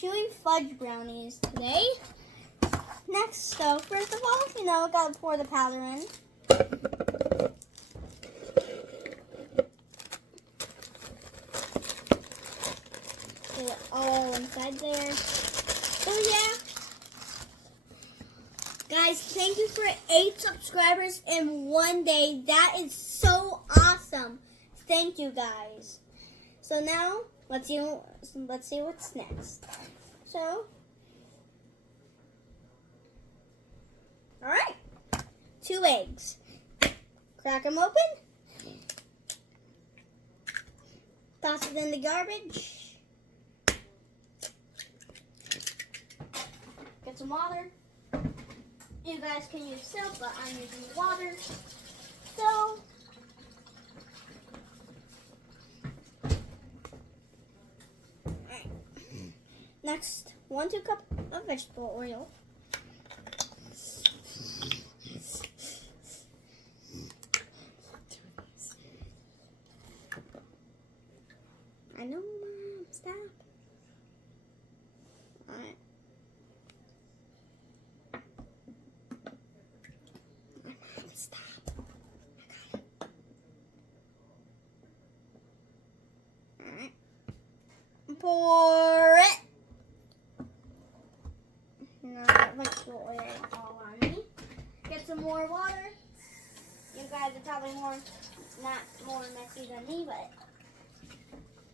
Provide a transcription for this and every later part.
Chewy Fudge Brownies today. Next, so first of all, gotta pour the powder in. Get it all inside there. So yeah. Guys, thank you for 8 subscribers in one day. That is so awesome. Thank you, guys. So now, let's see what's next. So, all right, 2 eggs. Crack them open. Toss it in the garbage. Get some water. You guys can use soap, but I'm using water. So, alright. Next, 1-2 cup of vegetable oil. I know, Mom. Stop. Alright. Stop. I got it. Alright. Pour it. Now that vegetable oil all on me. Get some more water. You guys are probably not more messy than me, but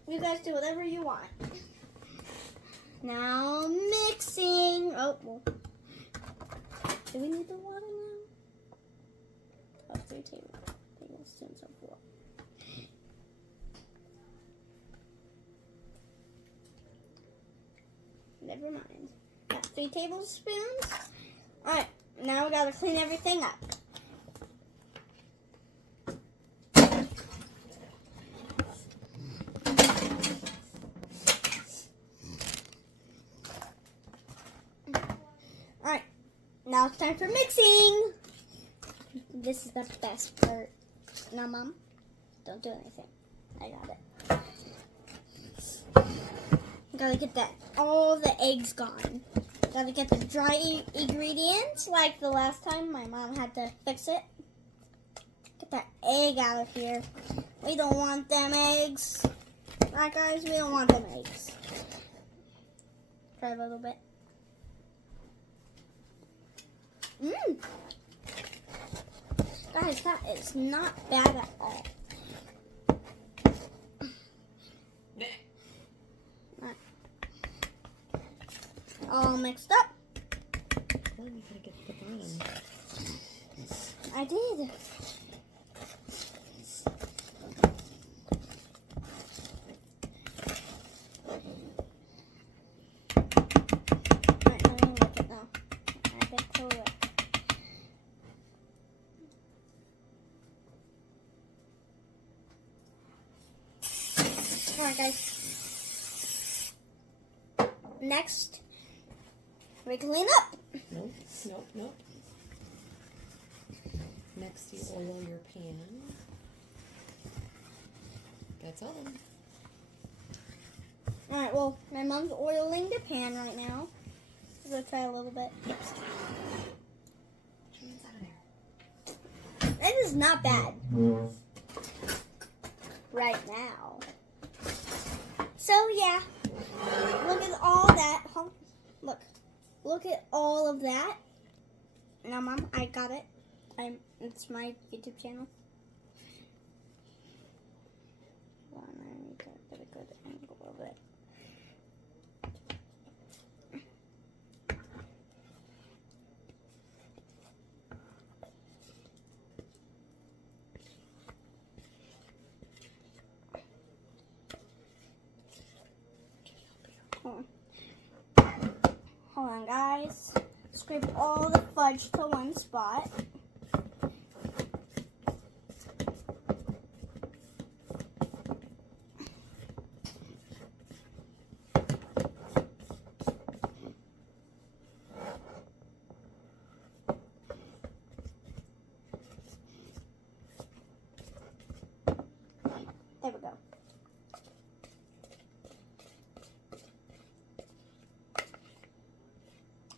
you guys do whatever you want. Now mixing. Oh, well. Do we need the water now? 3 tablespoons of water. Never mind. Got 3 tablespoons. Alright, now we gotta clean everything up. Alright, now it's time for mixing. This is the best part. Now, Mom, don't do anything. I got it. Gotta get all the eggs gone. Gotta get the dry ingredients, like the last time my mom had to fix it. Get that egg out of here. We don't want them eggs. Right, guys? We don't want them eggs. Try a little bit. Mmm. Guys, that is not bad at all. Right. All mixed up. Well, you gotta get to the bottom. I did. Alright, let me look it now. I think to it. Alright, guys. Next, we clean up. Nope. Next, you oil your pan. That's all. Alright, well, my mom's oiling the pan right now. I'm gonna try a little bit. Hands out of there. This is not bad. Right now. So, yeah. Look at all that. Look at all of that. Now, Mom, I got it. It's my YouTube channel. Hold on, I need to get a good angle of it. Hold on, guys. Scrape all the fudge to one spot. There we go.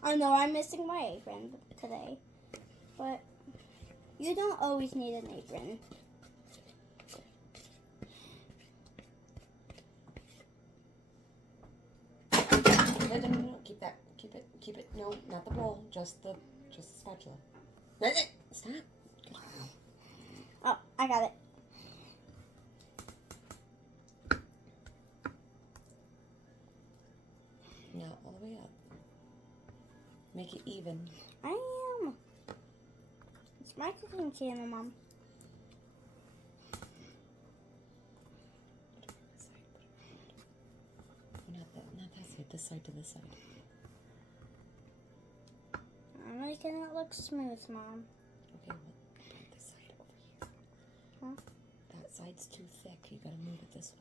I know I'm missing my apron today, but you don't always need an apron. No. Keep that. Keep it. No, not the bowl. Just the spatula. Stop. Oh, I got it. No, all the way up. Make it even. I am. It's my cooking channel, Mom. Not that side. This side to this side. I'm making it look smooth, Mom. Okay, well, this side over here. Huh? That side's too thick. You gotta move it this way.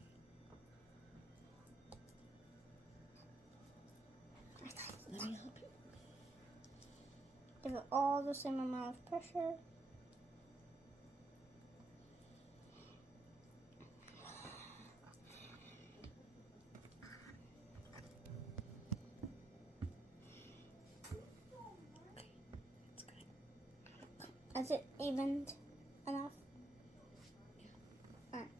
Let me help you. Give it all the same amount of pressure. Is it evened enough? Yeah. Alright.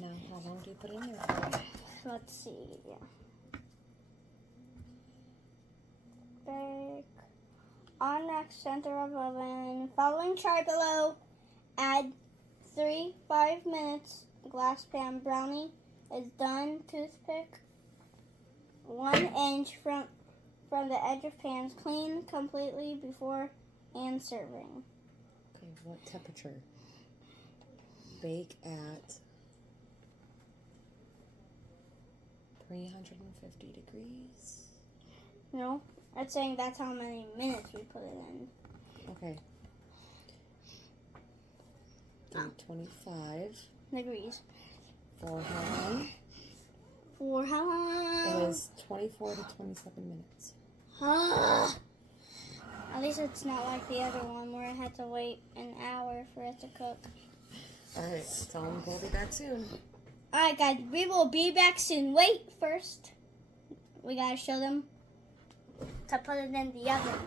Now, how long do you put it in there for? Let's see. Yeah. Bake on next center of oven. Following chart below. Add 5 minutes. Glass pan brownie is done. Toothpick 1 inch from the edge of pans. Clean completely before and serving. Okay, what temperature? Bake at 350 degrees. No, it's saying that's how many minutes we put it in. Okay. 325. Degrees. For how long? For how long? It is 24 to 27 minutes. At least it's not like the other one where I had to wait an hour for it to cook. Alright, tell them we'll be back soon. Alright guys, we will be back soon. Wait, first we gotta show them to put it in the oven.